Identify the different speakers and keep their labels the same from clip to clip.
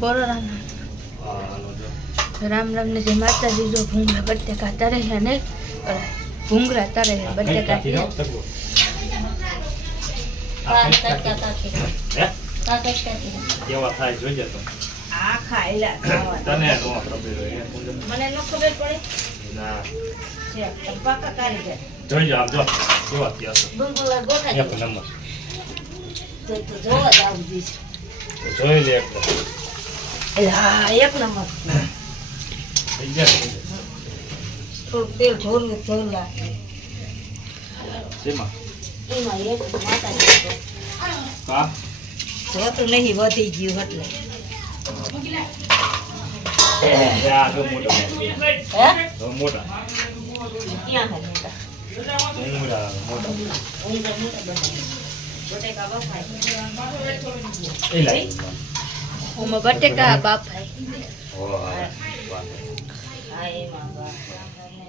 Speaker 1: બોલો રામ રામ. રામ રામ ને? જે માતાજી જો ભૂંગળા બટેકા. તરે રહ્યા ને ભૂંગળા તારે
Speaker 2: કાઢી તો. જોઈ લે
Speaker 3: હા એક નંબર તેલ ઢોરવું થોડું લાગે એમાં એક નહીં વધી ગયું એટલે ક્યાં મોટા
Speaker 2: મોટા
Speaker 1: ઓમાં બટેકા બાફાય
Speaker 2: હા.
Speaker 3: એમાં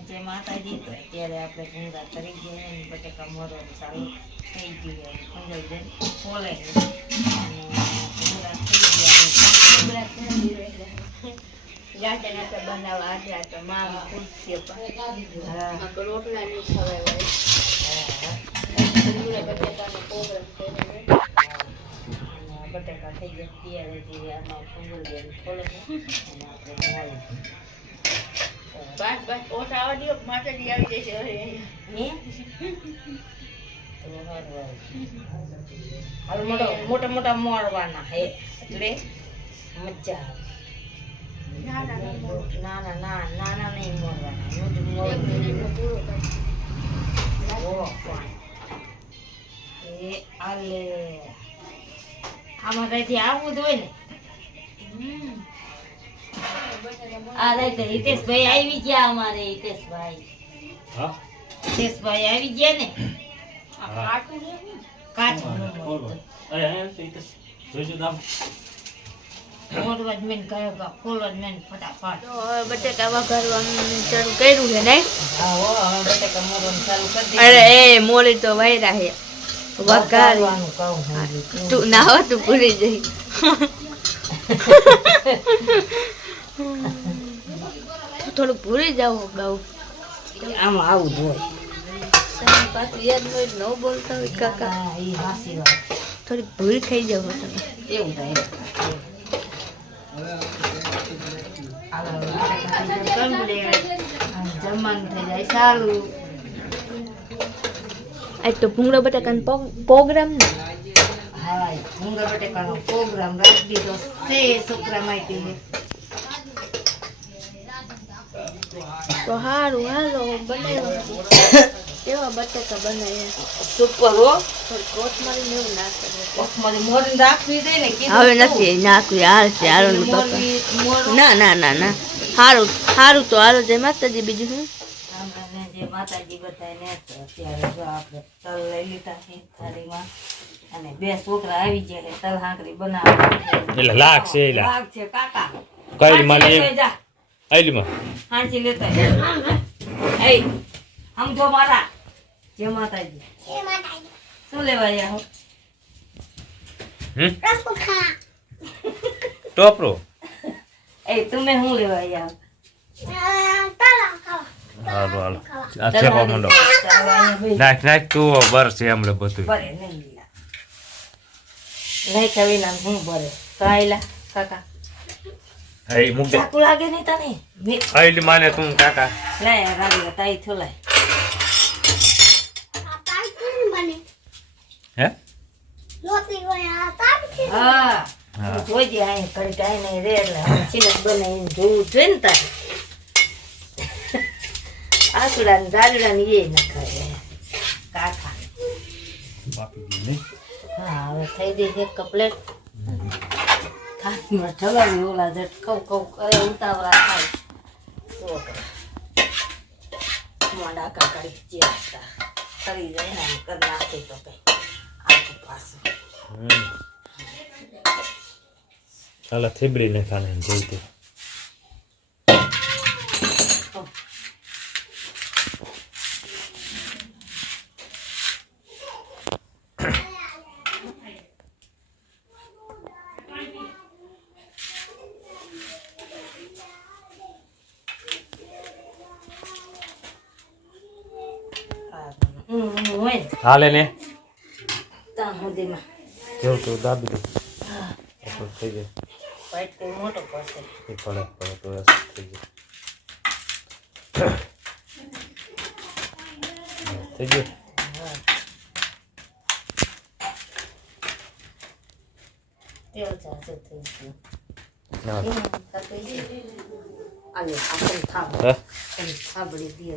Speaker 3: જે માતાજી તો ત્યારે આપણે ભૂંગા કરી દઈએ ને બટેકા મોરો સારું થઈ ગયું ખંજલ દે ખોલે ભૂંગળા થઈ થઈ ગયા ત્યારે જે આમાં ભૂંગળ દે ખોલે અને આપણે મોલે
Speaker 1: બસ બસ ઓટ આવવા દ્યો, માતાજી આવી જશે હવે અહીંયા.
Speaker 3: હે તો હારું હાલ મોટો મોટા મોટા મોરવાના હે એટલે મજા આવે
Speaker 1: ના ના ના મોડું.
Speaker 3: ના ના ના નાના નહીં મોરવાના મોટું
Speaker 1: એક
Speaker 3: મોરવું
Speaker 1: મિનિટમાં પૂરો થાય.
Speaker 3: ઓ પણ એ આલે આમાં કઈથી આવવું જ હોય ને.
Speaker 1: હમ.
Speaker 3: આ રહી તો હિતેશભાઈ આવી ગયા અમારે હિતેશભાઈ. હિતેશભાઈ આવી ગયા ને.
Speaker 1: આ કાચું છે ને?
Speaker 3: મેન કહ્યો કે મેન ફટાફટ.
Speaker 1: બટેકા વઘારવાનું ચાલુ કર્યું છે નહીં
Speaker 3: હા બટેકા મોરવાનું ચાલુ કરી
Speaker 1: અરે એ મોલી તો વૈરા હે વઘારી
Speaker 3: કહું.
Speaker 1: તું ના હો તું ભૂલી જઈ. થોડું ભૂલી જાવ બહુ
Speaker 3: આમ આવું હોય.
Speaker 1: તમે પાછું યાદ હોય ન બોલતા હોય કાકા.
Speaker 3: એ હાસી વાત.
Speaker 1: થોડીક ભૂલ થઈ જાવ તમે.
Speaker 3: એવું થાય. જમવાનું થઈ જાય. સારું.
Speaker 1: આજ તો ભૂંગળો બટાકાનો પ્રોગ્રામ ને.
Speaker 3: હા ભૂંગળા બટેકાનો પ્રોગ્રામ રાખી દીધો. છે છોકરા માટે.
Speaker 1: તો સારું હાલો બનાવ્યો કેવા બટાકા બનાવ્યા?
Speaker 3: સુપર હો.
Speaker 1: કોથમરી ને એવું નાખે
Speaker 3: મારી મોરી રાખવી દે ને
Speaker 1: હવે નથી નાખવી હાલ છે ને ના ના ના સારું સારું તો હાલો જય માતાજી બીજું શું?
Speaker 3: આમને જે માતાજી બધાને અત્યારે જો આપણે તલ લઈ લીધા છે થાળીમાં. અને બે છોકરા આવી ગયા એટલે તલ હાંકડી બનાવવા.
Speaker 2: એટલે લાખ છે,
Speaker 3: લાખ છે કાકા.
Speaker 2: કઈ
Speaker 3: મને?
Speaker 2: આઈલીમાં.
Speaker 3: હાંચી લેતા એ સમજો મારા. જે માતાજી. શું લેવા આવ્યા હો?
Speaker 2: હમ? ટોપરો.
Speaker 3: એ તમે શું લેવા આવ્યા
Speaker 2: હાલો હાલો. આ ચેપા મંડો. નાખ નાખ તું બર છે હમણે બધું
Speaker 3: બરે નહીં લીલા નહીં કવિ નામ હું બરે કાયલા કાકા.
Speaker 2: હઈ મૂક દે.
Speaker 3: ચાકુ લાગે નહીં તને?
Speaker 2: આઈલી માને તું કાકા.
Speaker 3: લાય રાડી તાઈ થયો લાય
Speaker 2: હે?
Speaker 3: હા.
Speaker 2: હા.
Speaker 3: જોઈજે અહીં ઘડી ટાઈ નહીં રે એટલે હવે બને એમ જોવું જોઈએ ને તારે. આસુડા ને દાદુડા ને એ નખાય કાકા હા હવે થઈ ગઈ છે કપલેટ થાકીમાં ઠગાવી ઓલા જટ કવ કવ કરે ઉતાવળા થાય તો મોડા કાકાડી ચેતા કરી જાય ને કર કરી નાખે તો કઈ આખું પાછું.
Speaker 2: ચાલો થીબડી ને ખાને જોઈતી
Speaker 3: હોય.
Speaker 2: હાલે ને.
Speaker 3: ત્યાં સુધીમાં
Speaker 2: જેવું તો દાબી દો. એટલે થઈ જાય.
Speaker 3: કંઈ મોટો પડશે
Speaker 2: એ પડે પડે તો થઈ જાય. થઈ ગયું?
Speaker 3: તેલ ચાલશે થઈ ગયું. આલે આપણે થાબડી દે.